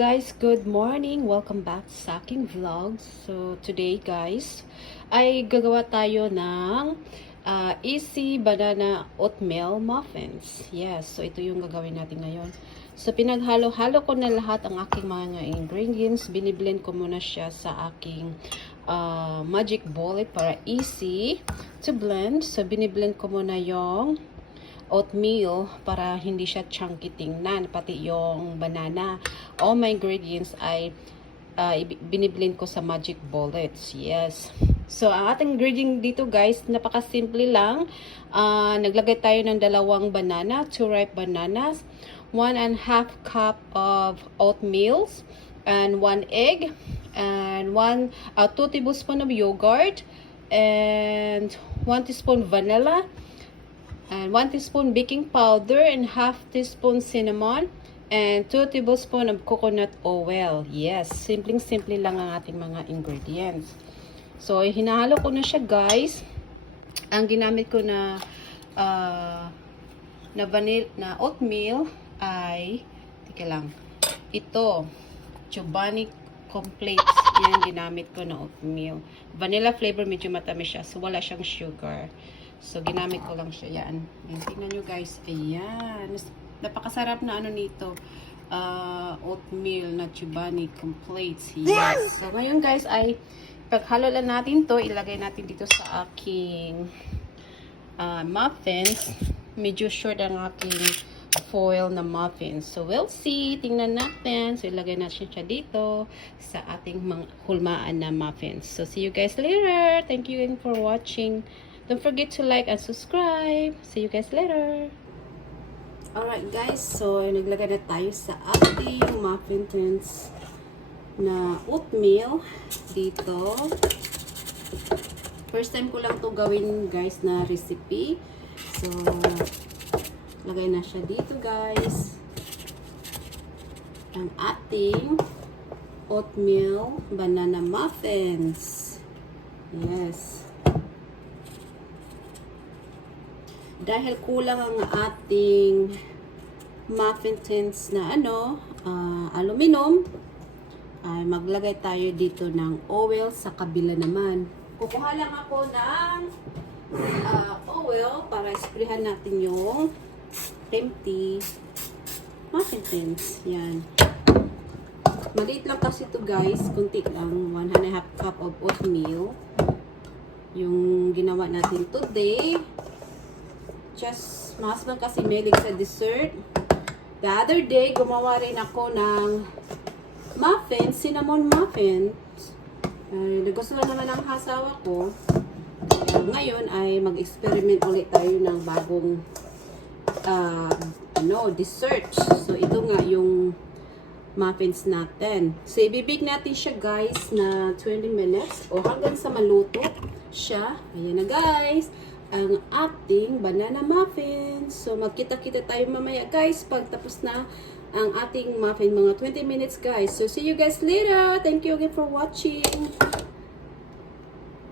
guys, good morning. Welcome back sa aking vlog. So today guys, ay gagawa tayo ng easy banana oatmeal muffins. Yes, so ito yung gagawin natin ngayon. So pinaghalo-halo ko na lahat ang aking mga ingredients. Biniblend ko muna siya sa aking magic bullet para easy to blend. So biniblend ko muna yung oatmeal para hindi siya chunky tingnan, pati yung banana. All my ingredients ay biniblend ko sa magic bullets. Yes. So ang ating ingredient dito guys, napakasimple lang. Naglagay tayo ng 2 banana, 2 ripe bananas, 1.5 cup of oatmeal, and 1 egg, and 2 tablespoons of yogurt, and 1 teaspoon vanilla, and 1 teaspoon baking powder, and half teaspoon cinnamon, and 2 tablespoons of coconut oil. Yes, simpleng-simple lang ang ating mga ingredients. So, hinahalo ko na siya guys. Ang ginamit ko na oatmeal ay, tika lang, ito, Tbsp complex. Yan ginamit ko na oatmeal. Vanilla flavor, medyo matamis siya. So, wala siyang sugar. So, ginamit ko lang siya. Yan. Tingnan nyo guys. Ayan. Napakasarap na ano nito. Oatmeal na Tbsp completes. Yes. So, ngayon guys ay paghalo lang natin to. Ilagay natin dito sa aking muffins. Medyo short ang aking foil na muffins. So, we'll see. Tingnan natin. So, ilagay natin siya dito sa ating mga hulmaan na muffins. So, see you guys later. Thank you again for watching. Don't forget to like and subscribe. See you guys later. Alright guys, so naglagay na tayo sa ating muffin tins na oatmeal dito. First time ko lang to gawin guys na recipe. So, lagay na siya dito guys. Ang ating oatmeal banana muffins. Yes. Dahil kulang ang ating muffin tins na aluminum, ay maglagay tayo dito ng oil sa kabila naman. Kukuha lang ako ng oil para sprayhan natin yung empty muffin tins. Yan. Maliit lang kasi ito guys, kunti lang, 1.5 cup of oatmeal. Yung ginawa natin today. Just, my husband kasi mahilig sa dessert. The other day, gumawa rin ako ng muffins, cinnamon muffins. Nagustuhan naman ang asawa ko. Ngayon ay mag-experiment ulit tayo ng bagong dessert. So, ito nga yung muffins natin. So, ibibig natin siya guys na 20 minutes o hanggang sa maluto siya. Ayan na guys. Ang ating banana muffins. So, magkita-kita tayo mamaya guys pag tapos na ang ating muffin. Mga 20 minutes guys. So, see you guys later. Thank you again for watching.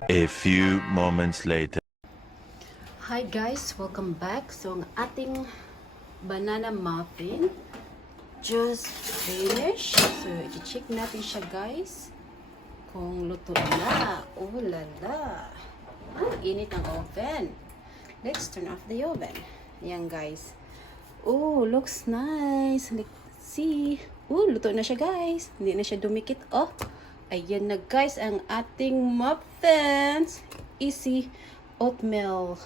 A few moments later. Hi guys, welcome back. So, ang ating banana muffin just finished. So, i-check natin siya guys kung luto na. Oh lala. Init ang oven. Let's turn off the oven. Ayan guys. Oh, looks nice. Let's see. Oh, luto na siya guys. Hindi na siya dumikit. Oh, ayan na guys ang ating muffins. Easy oatmeal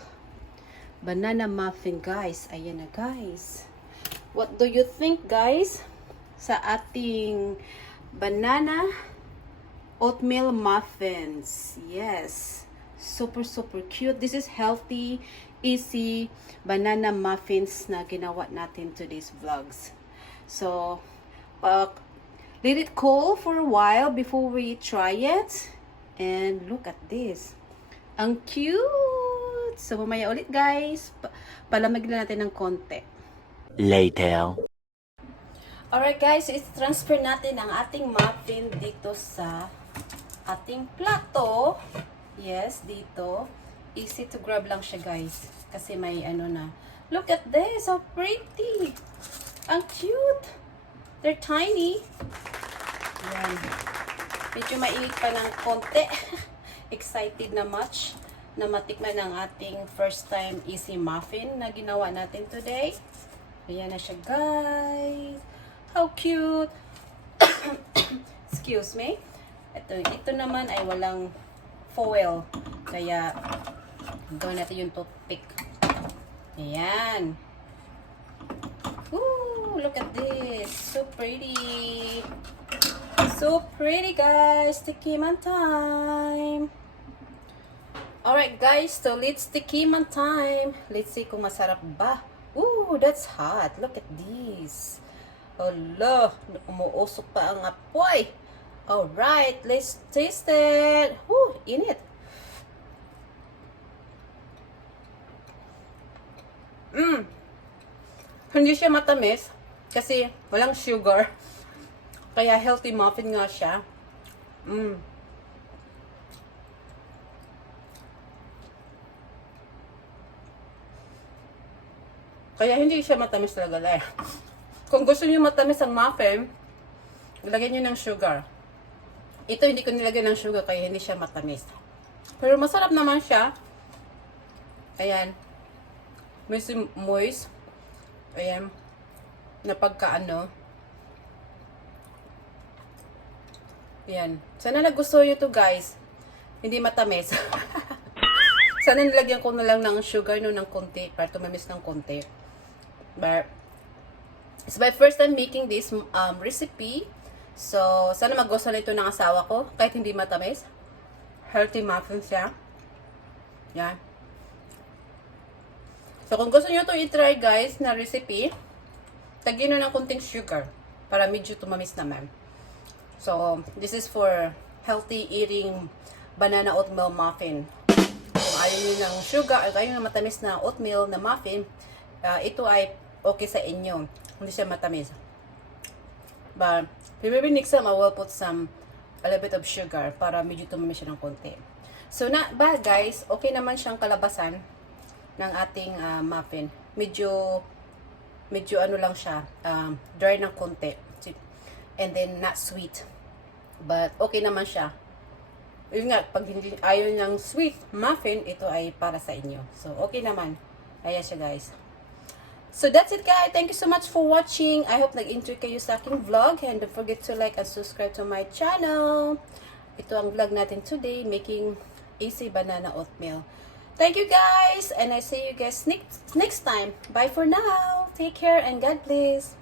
banana muffin guys. Ayan na guys. What do you think guys sa ating banana oatmeal muffins? Yes. Super cute. This is healthy, easy banana muffins na ginawa natin today's vlogs. So, let it cool for a while before we try it. And look at this. Ang cute! So, mamaya ulit guys. Palamig na natin ng konti. Later. Alright guys, i-transfer natin ang ating muffin dito sa ating plato. Yes, dito. Easy to grab lang siya, guys. Kasi may na. Look at this. How pretty. Ang cute. They're tiny. Ayan. Medyo mainit pa ng konti. Excited na much na matikman ang ating first time easy muffin na ginawa natin today. Ayan na siya, guys. How cute! Excuse me. Ito naman ay walang foil. Kaya, gawin natin yung toothpick. Ayan. Ooh, look at this. So pretty. So pretty, guys. Tikiman time. Alright, guys. So, let's tikiman time. Let's see kung masarap ba. Ooh, that's hot. Look at this. Hala, umuusok pa ang apoy. Alright, let's taste it. Ooh, init. Hindi siya matamis kasi walang sugar. Kaya healthy muffin nga siya. Kaya hindi siya matamis talaga. Kung gusto niyo matamis ang muffin, lagyan niyo ng sugar. Ito hindi ko nilagyan ng sugar kaya hindi siya matamis. Pero masarap naman siya. Ayan. Moist. Ayan. Na pagkaano. Ayan. Sana nagustuhan nyo to, guys. Hindi matamis. Sana nilagyan ko na lang ng sugar no ng konti para tumamis ng konti. But it's my first time making this recipe. So, sana magustuhan ito ng asawa ko kahit hindi matamis. Healthy muffin siya. Yan. So, kung gusto nyo ito i-try, guys, na recipe, tagyan nyo ng konting sugar para medyo tumamis naman. So, this is for healthy eating banana oatmeal muffin. Kung ayaw nyo ng sugar, o ayaw nyo ng matamis na oatmeal na muffin, ito ay okay sa inyo. Hindi siya matamis. But, maybe next time I will put a little bit of sugar para medyo tumamis siya ng konti. So, guys, okay naman siyang kalabasan ng ating muffin. Medyo ano lang siya, dry ng konti. And then, not sweet. But, okay naman siya. Yun nga, pag hindi ayaw ng sweet muffin, ito ay para sa inyo. So, okay naman. Ayan siya, guys. So, that's it, guys. Thank you so much for watching. I hope nag-enjoy kayo sa aking vlog. And don't forget to like and subscribe to my channel. Ito ang vlog natin today, making easy banana oatmeal. Thank you, guys. And I see you guys next time. Bye for now. Take care and God bless.